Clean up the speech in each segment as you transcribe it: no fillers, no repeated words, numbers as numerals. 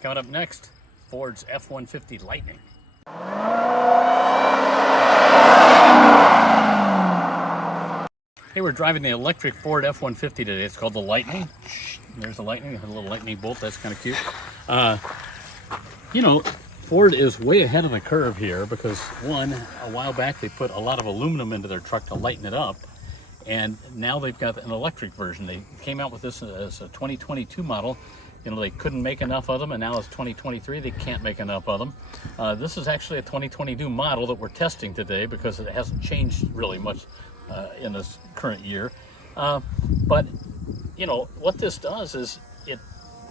Coming up next, Ford's F-150 Lightning. Hey, we're driving the electric Ford F-150 today. It's called the Lightning. There's the Lightning, a little lightning bolt. That's kind of cute. You know, Ford is way ahead of the curve here because, one, a while back they put a lot of aluminum into their truck to lighten it up. And now they've got an electric version. They came out with this as a 2022 model. You know, they couldn't make enough of them, and now it's 2023. They can't make enough of them. This is actually a 2022 model that we're testing today because it hasn't changed really much in this current year. But, you know, what this does is it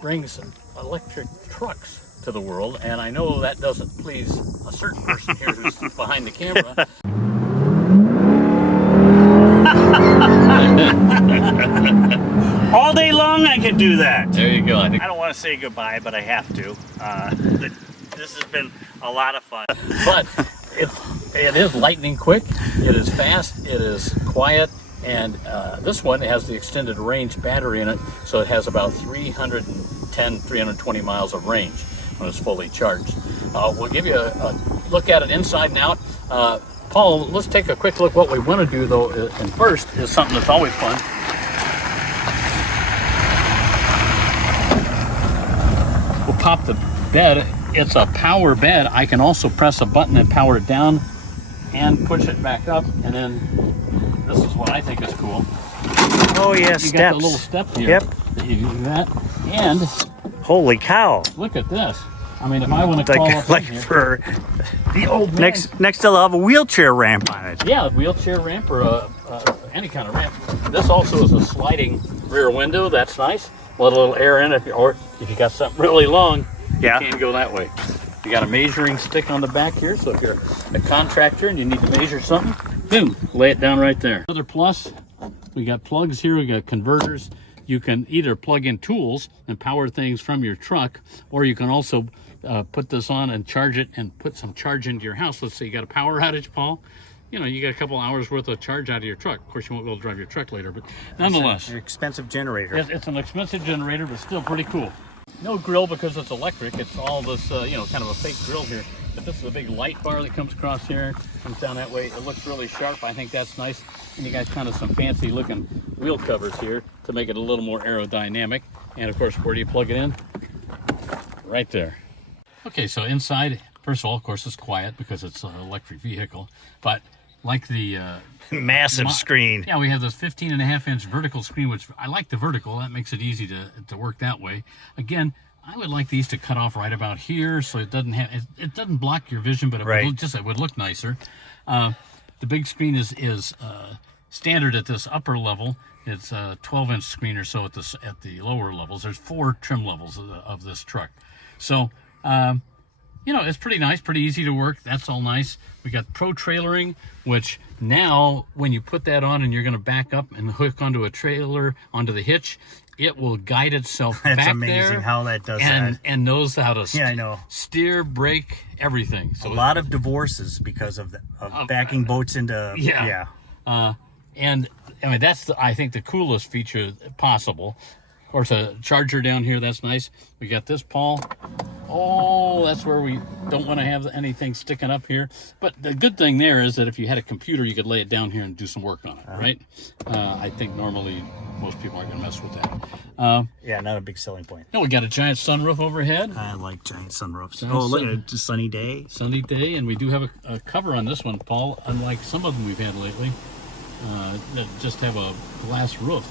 brings electric trucks to the world, and I know that doesn't please a certain person here who's behind the camera. All day long I could do that. There you go. I don't want to say goodbye, but I have to. This has been a lot of fun. But it is lightning quick, it is fast, it is quiet, and this one has the extended range battery in it, so it has about 320 miles of range when it's fully charged. We'll give you a look at it inside and out. Paul, let's take a quick look. What we want to do, though, and first is something that's always fun. We'll pop the bed. It's a power bed. I can also press a button and power it down and push it back up. And then this is what I think is cool. Oh yeah, you got the little step here. Yep. That you do that. And holy cow! Look at this. I mean, if I want to call up like here, for the old man. next they'll have a wheelchair ramp on it. Yeah, a wheelchair ramp or any kind of ramp. This also is a sliding rear window. That's nice. Let a little air in, if you got something really long, yeah, you can go that way. You got a measuring stick on the back here, so if you're a contractor and you need to measure something, boom, lay it down right there. Another plus, we got plugs here, we got converters. You can either plug in tools and power things from your truck, or you can also put this on and charge it and put some charge into your house. Let's say you got a power outage, Paul. You know, you got a couple hours worth of charge out of your truck. Of course, you won't be able to drive your truck later, but nonetheless. It's an expensive generator. It's an expensive generator, but still pretty cool. No grill because it's electric. It's all this, you know, kind of a fake grill here. But this is a big light bar that comes across here, comes down that way. It looks really sharp. I think that's nice. And you got kind of some fancy looking wheel covers here to make it a little more aerodynamic. And of course, where do you plug it in? Right there. Okay, so inside, first of all, of course, it's quiet because it's an electric vehicle. But like the massive screen. Yeah, we have this 15.5-inch vertical screen, which I like the vertical. That makes it easy to work that way. Again, I would like these to cut off right about here, so it doesn't have it doesn't block your vision, but it would look nicer. The big screen is standard at this upper level. It's a 12-inch screen or so at the lower levels. There's 4 trim levels of this truck, so. You know, it's pretty nice, pretty easy to work. That's all nice. We got Pro Trailering, which now when you put that on and you're going to back up and hook onto a trailer, onto the hitch, it will guide itself back there. It's amazing how that does that. And knows how to I know. steer, brake, everything. So a lot of divorces because of backing boats into... Yeah. And I mean, that's, I think, the coolest feature possible. Of course, a charger down here, that's nice. We got this, Paul. Oh, that's where we don't want to have anything sticking up here. But the good thing there is that if you had a computer, you could lay it down here and do some work on it, right? I think normally most people aren't going to mess with that. Yeah, not a big selling point. No, we got a giant sunroof overhead. I like giant sunroofs. Oh, look at it, it's a sunny day. Sunny day, and we do have a cover on this one, Paul, unlike some of them we've had lately, that just have a glass roof.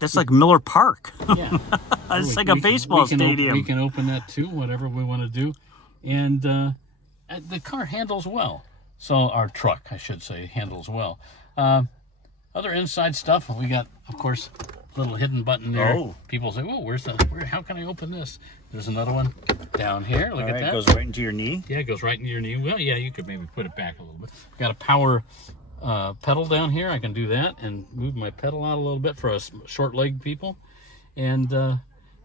That's like Miller Park. Yeah. It's like a baseball stadium. We can open that too, whatever we want to do. And the car handles well. So our truck, I should say, handles well. Other inside stuff, we got, of course, a little hidden button there. Oh. People say, oh, how can I open this? There's another one down here. Look at that. It goes right into your knee? Yeah, it goes right into your knee. Well, yeah, you could maybe put it back a little bit. Got a power pedal down here. I can do that and move my pedal out a little bit for us short leg people. And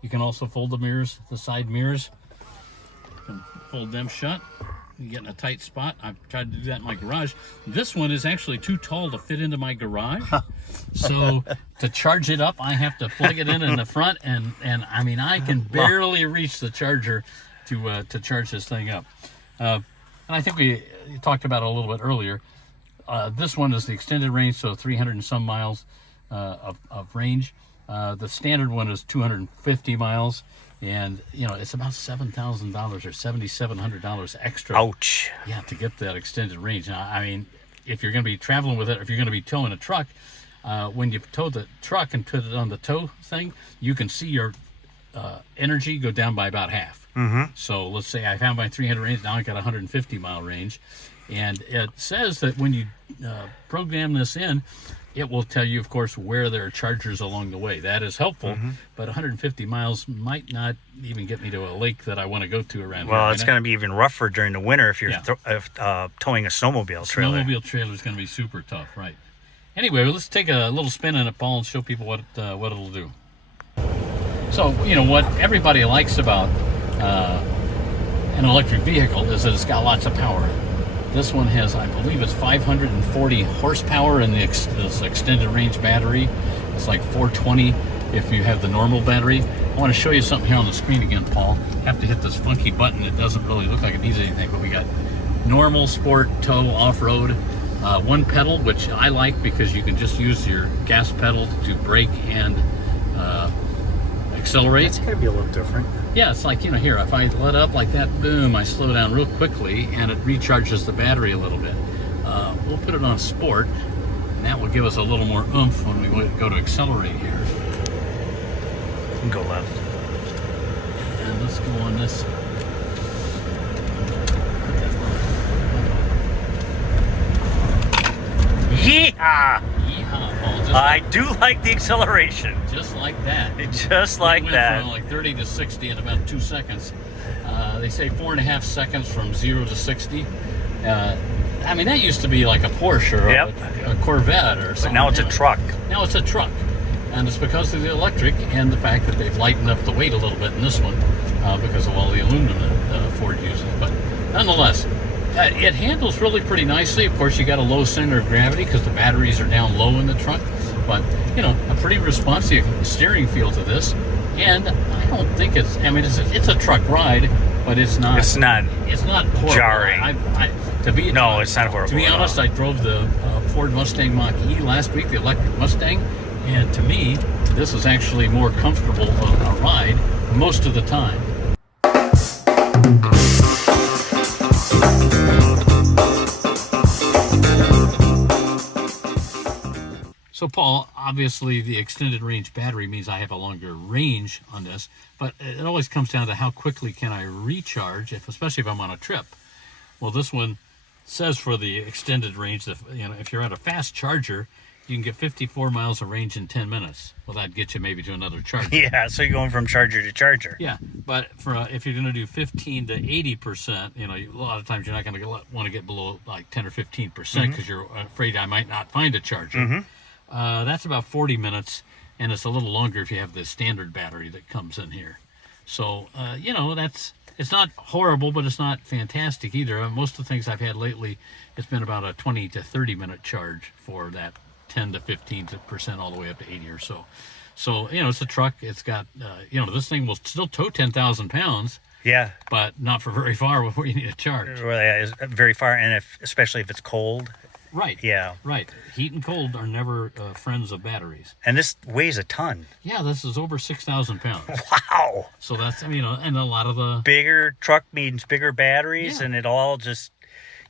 you can also fold the mirrors, the side mirrors. You can fold them shut. You get in a tight spot. I've tried to do that in my garage. This one is actually too tall to fit into my garage. So to charge it up, I have to plug it in the front, and I mean, I can barely reach the charger to charge this thing up. And I think we talked about it a little bit earlier. This one is the extended range, so 300 and some miles of range. The standard one is 250 miles. And, you know, it's about $7,000 or $7,700 extra. Ouch. Yeah, to get that extended range. Now, I mean, if you're going to be traveling with it, or if you're going to be towing a truck, when you tow the truck and put it on the tow thing, you can see your energy go down by about half. Mm-hmm. So let's say I found my 300 range, now I got 150 mile range. And it says that when you program this in, it will tell you, of course, where there are chargers along the way. That is helpful, but 150 miles might not even get me to a lake that I want to go to around here. Well, it's going to be even rougher during the winter if you're towing a snowmobile trailer. Snowmobile trailer is going to be super tough, right? Anyway, let's take a little spin in it, Paul, and show people what it'll do. So, you know, what everybody likes about an electric vehicle is that it's got lots of power. This one has, I believe it's 540 horsepower in this extended range battery. It's like 420 if you have the normal battery. I want to show you something here on the screen again, Paul. Have to hit this funky button. It doesn't really look like it needs anything, but we got normal, sport, tow, off-road. One pedal, which I like because you can just use your gas pedal to brake and accelerate. It's going to be a little different. Yeah, it's like, you know, here, if I let up like that, boom, I slow down real quickly, and it recharges the battery a little bit. We'll put it on sport, and that will give us a little more oomph when we go to accelerate here. You can go left. And let's go on this. Yeehaw! Yeehaw, Paul. I do like the acceleration. Just like that. Just like went that. From like 30 to 60 in about 2 seconds. They say 4.5 seconds from 0 to 60. I mean, that used to be like a Porsche or a Corvette or something. But now it's a truck. Now it's a truck. And it's because of the electric and the fact that they've lightened up the weight a little bit in this one because of all the aluminum that Ford uses. But nonetheless, it handles really pretty nicely. Of course, you got a low center of gravity because the batteries are down low in the trunk. But, you know, a pretty responsive steering feel to this. And I don't think it's, I mean, it's a truck ride, but it's not. It's not horrible. jarring. It's not horrible. To be honest, I drove the Ford Mustang Mach-E last week, the electric Mustang, and to me, this is actually more comfortable a ride most of the time. So, Paul, obviously the extended range battery means I have a longer range on this, but it always comes down to how quickly can I recharge, especially if I'm on a trip. Well, this one says for the extended range that, you know, if you're at a fast charger, you can get 54 miles of range in 10 minutes. Well, that'd get you maybe to another charger. Yeah, so you're going from charger to charger. Yeah, but if you're going to do 15 to 80%, you know, a lot of times you're not going to want to get below like 10 or 15% because you're afraid I might not find a charger. That's about 40 minutes, and it's a little longer if you have the standard battery that comes in here. So, you know, it's not horrible, but it's not fantastic either. Most of the things I've had lately, it's been about a 20 to 30 minute charge for that 10 to 15% all the way up to 80 or so. So, you know, it's a truck. It's got, you know, this thing will still tow 10,000 pounds. Yeah. But not for very far before you need a charge. Well, yeah, it's very far, and especially if it's cold. Right. Yeah. Right. Heat and cold are never friends of batteries. And this weighs a ton. Yeah, this is over 6,000 pounds. Wow. So that's, I mean, and a lot of the... Bigger truck means bigger batteries, and it all just,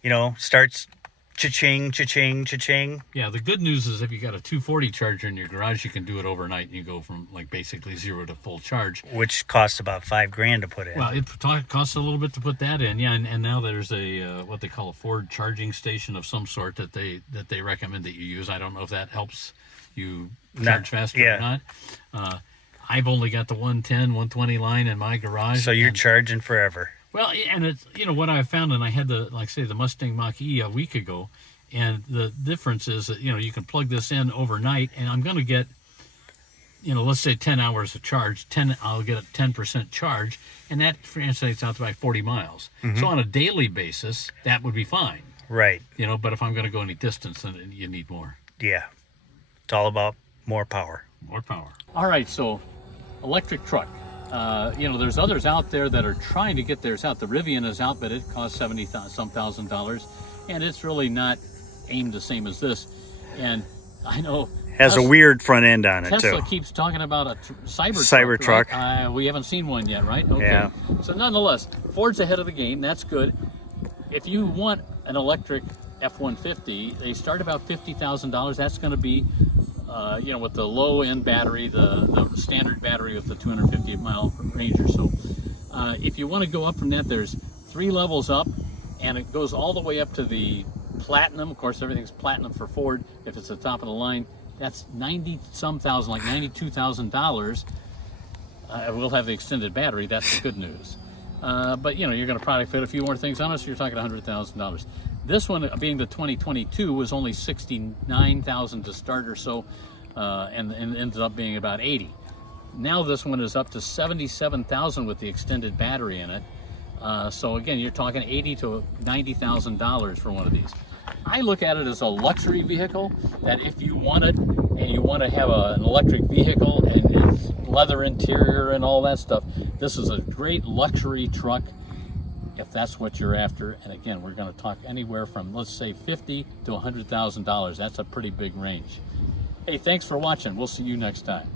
you know, starts cha-ching, cha-ching, cha-ching. Yeah, the good news is if you got a 240 charger in your garage, you can do it overnight, and you go from, like, basically 0 to full charge. Which costs about $5,000 to put in. Well, it costs a little bit to put that in, yeah, and now there's a, what they call a Ford charging station of some sort that they recommend that you use. I don't know if that helps you charge faster or not. I've only got the 110, 120 line in my garage. So you're charging forever. Well, and it's, you know, what I found, and I had the, like say, the Mustang Mach-E a week ago, and the difference is that, you know, you can plug this in overnight, and I'm going to get you know, let's say 10 hours of charge, I'll get a 10% charge, and that translates out to about 40 miles. So on a daily basis, that would be fine. Right. You know, but if I'm going to go any distance, then you need more. Yeah. It's all about more power. More power. All right, so electric truck. You know, there's others out there that are trying to get theirs out. The Rivian is out, but it costs $70,000 some, and it's really not aimed the same as this. And I know Has a weird front end on it, Tesla too. keeps talking about a Cybertruck. Right? We haven't seen one yet, right? Okay. Yeah. So nonetheless, Ford's ahead of the game. That's good. If you want an electric F-150, they start about $50,000. That's going to be, you know, with the low-end battery, the standard battery with the 250-mile range or so. If you want to go up from that, there's 3 levels up, and it goes all the way up to the Platinum. Of course, everything's Platinum for Ford. If it's the top of the line, that's 90-some thousand, like $92,000. We'll have the extended battery. That's the good news. But you know, you're going to probably fit a few more things on it, so you're talking $100,000. This one, being the 2022, was only $69,000 to start or so, and ended up being about $80,000. Now this one is up to $77,000 with the extended battery in it. So again, you're talking $80,000 to $90,000 for one of these. I look at it as a luxury vehicle, that if you want it and you want to have an electric vehicle and it's leather interior and all that stuff, this is a great luxury truck if that's what you're after. And again, we're going to talk anywhere from, let's say, $50,000 to $100,000. That's a pretty big range. Hey, thanks for watching. We'll see you next time.